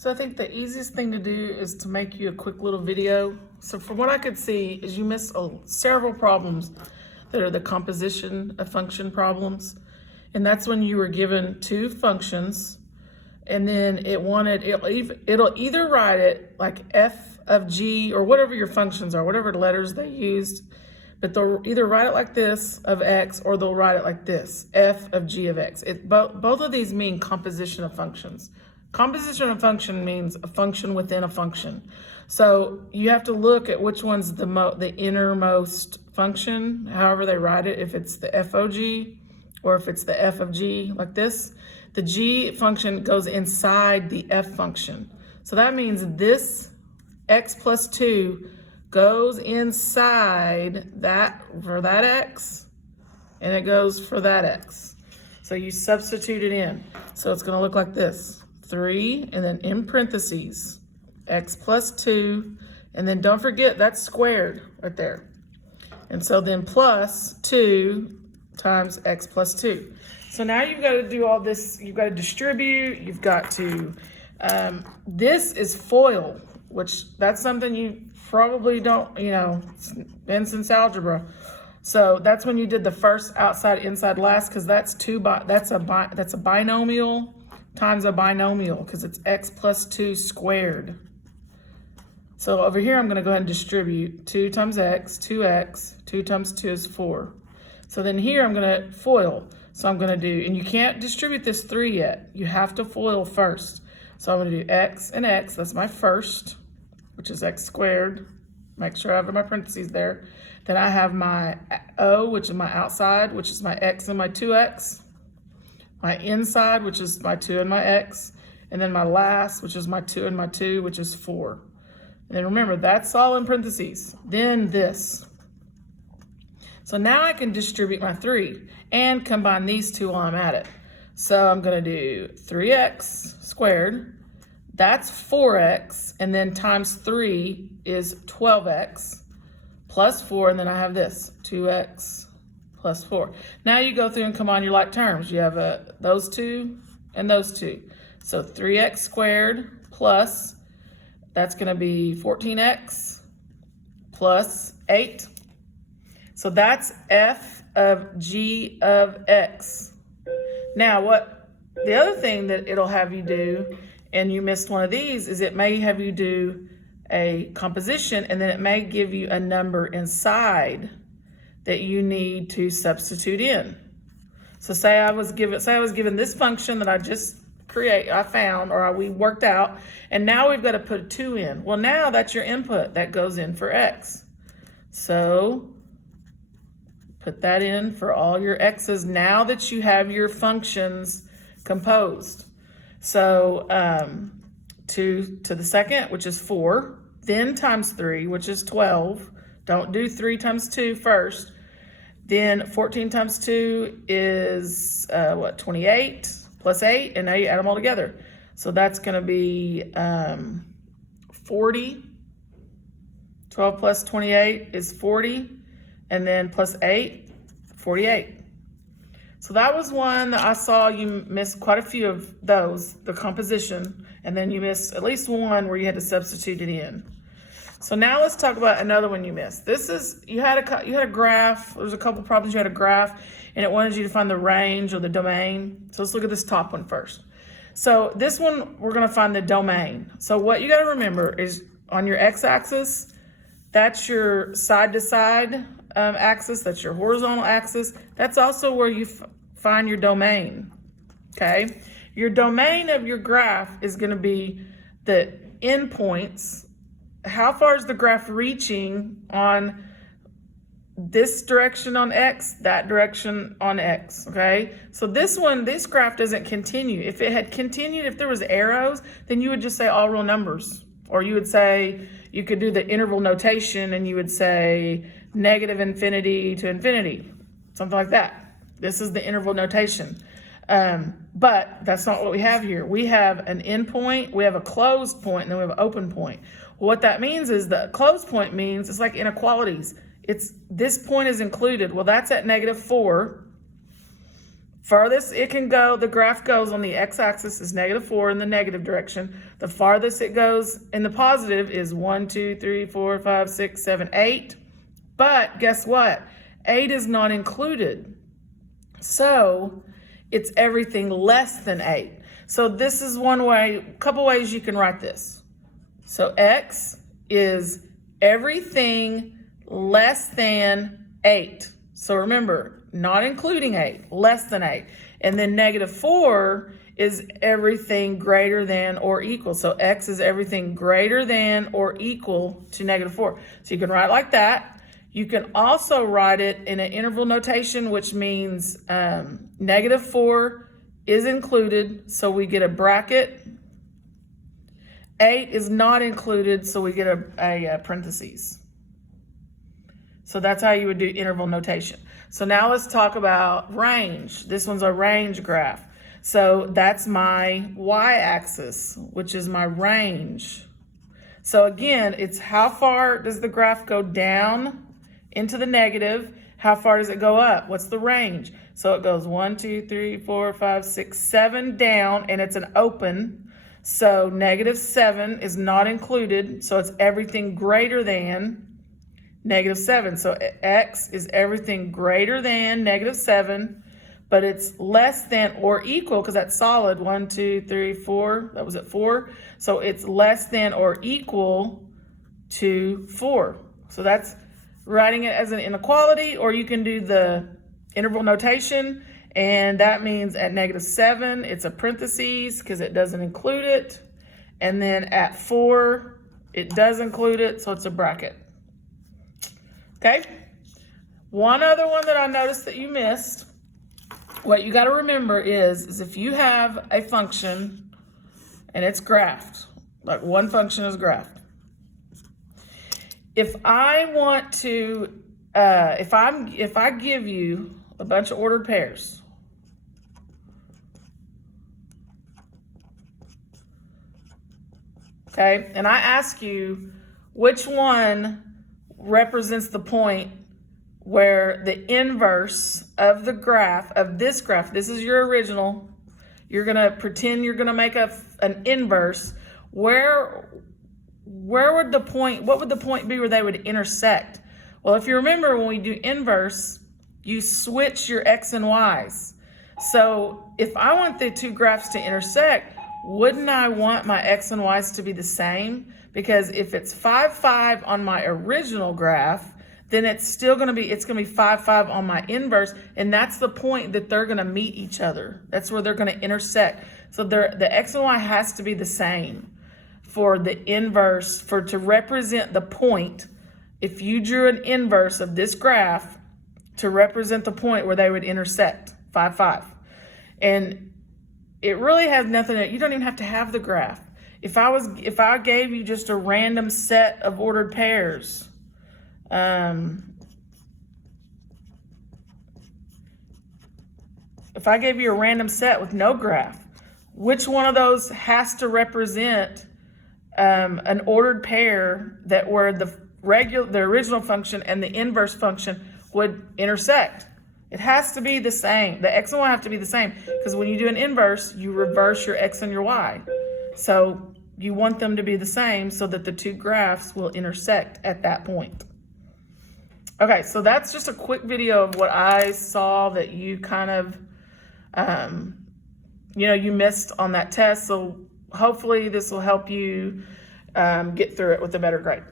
So I think the easiest thing to do is to make you a quick little video. So from what I could see is you missed several problems that are the composition of function problems. And that's when you were given two functions and then it'll either write it like f of g or whatever your functions are, whatever letters they used, but they'll either write it like this of x or they'll write it like this, f of g of x. Both of these mean composition of functions. Composition of function means a function within a function. So you have to look at which one's the innermost function, however they write it, if it's the FOG or if it's the f of g like this. The g function goes inside the f function. So that means this x plus 2 goes inside that for that x, and it goes for that x. So you substitute it in. So it's going to look like this. 3, and then in parentheses, x plus 2, and then don't forget that's squared right there. And so then plus 2 times x plus 2. So now you've got to do all this, you've got to distribute, you've got to, this is FOIL, which that's something you probably don't, been since algebra. So that's when you did the first outside, inside, last, because that's a binomial times a binomial, because it's x plus 2 squared. So over here, I'm going to go ahead and distribute 2 times x, 2x, 2 times 2 is 4. So then here, I'm going to FOIL. So I'm going to do, and you can't distribute this 3 yet. You have to FOIL first. So I'm going to do x and x, that's my first, which is x squared. Make sure I have my parentheses there. Then I have my O, which is my outside, which is my x and my 2x. My inside, which is my 2 and my x, and then my last, which is my 2 and my 2, which is 4. And then remember, that's all in parentheses. Then this. So now I can distribute my 3 and combine these two while I'm at it. So I'm going to do 3x squared. That's 4x, and then times 3 is 12x plus 4, and then I have this, 2x plus 4. Now you go through and combine your like terms. You have those two and those two. So 3x squared plus, that's going to be 14x plus 8. So that's f of g of x. Now the other thing that it'll have you do, and you missed one of these, is it may have you do a composition and then it may give you a number inside that you need to substitute in. So say I was given this function that I just found, or we worked out, and now we've got to put a 2 in. Well, now that's your input that goes in for x. So put that in for all your x's now that you have your functions composed. So 2 to the second, which is 4, then times 3, which is 12. Don't do 3 times 2 first. Then 14 times 2 is 28 plus 8, and now you add them all together. So that's going to be 40. 12 plus 28 is 40, and then plus 8, 48. So that was one that I saw you missed quite a few of those, the composition, and then you missed at least one where you had to substitute it in. So now let's talk about another one you missed. This is, you had a graph. There was a couple problems. You had a graph, and it wanted you to find the range or the domain. So let's look at this top one first. So this one, we're going to find the domain. So what you got to remember is on your x-axis, that's your side-to-side axis. That's your horizontal axis. That's also where you find your domain, okay? Your domain of your graph is going to be the endpoints. How far is the graph reaching on this direction on x, that direction on x, okay? So this graph doesn't continue. If it had continued, if there was arrows, then you would just say all real numbers. Or you would say, you could do the interval notation and you would say negative infinity to infinity, something like that. This is the interval notation. But that's not what we have here. We have an endpoint, we have a closed point, and then we have an open point. What that means is the closed point means it's like inequalities. It's this point is included. Well, that's at -4. Farthest it can go, the graph goes on the x-axis is -4 in the negative direction. The farthest it goes in the positive is 1, 2, 3, 4, 5, 6, 7, 8. But guess what? 8 is not included. So it's everything less than 8. So this is one way, a couple ways you can write this. So x is everything less than 8. So remember, not including 8, less than 8. And then -4 is everything greater than or equal. So x is everything greater than or equal to -4. So you can write like that. You can also write it in an interval notation, which means -4 is included, so we get a bracket. 8 is not included, so we get a parentheses. So that's how you would do interval notation. So now let's talk about range. This one's a range graph. So that's my y-axis, which is my range. So again, it's how far does the graph go down into the negative? How far does it go up? What's the range? So it goes 1, 2, 3, 4, 5, 6, 7 down, and it's an open. So -7 is not included. So it's everything greater than -7. So x is everything greater than -7, but it's less than or equal, because that's solid. 1, 2, 3, 4. That was at 4. So it's less than or equal to 4. So that's writing it as an inequality, or you can do the interval notation, and that means at -7 it's a parentheses because it doesn't include it, and then at 4 it does include it, so it's a bracket. Okay, one other one that I noticed that you missed, what you got to remember is if you have a function and it's graphed, like one function is graphed, if I want to, if I give you a bunch of ordered pairs, okay, and I ask you which one represents the point where the inverse of the graph, of this graph, this is your original, you're gonna pretend you're gonna make an inverse, where would the point, what would the point be where they would intersect? Well, if you remember, when we do inverse, you switch your x and y's. So if I want the two graphs to intersect, wouldn't I want my x and y's to be the same? Because if it's 5, 5 on my original graph, then it's still gonna be, 5, 5 on my inverse, and that's the point that they're gonna meet each other. That's where they're gonna intersect. So the x and y has to be the same for the inverse, to represent the point. If you drew an inverse of this graph to represent the point where they would intersect, 5, 5. And it really has nothing, you don't even have to have the graph. If I gave you just a random set of ordered pairs, if I gave you a random set with no graph, which one of those has to represent an ordered pair that where the original function and the inverse function would intersect? It has to be the same. The x and y have to be the same, because when you do an inverse, you reverse your x and your y. So you want them to be the same so that the two graphs will intersect at that point. Okay, so that's just a quick video of what I saw that you kind of, you missed on that test. So hopefully this will help you get through it with a better grade.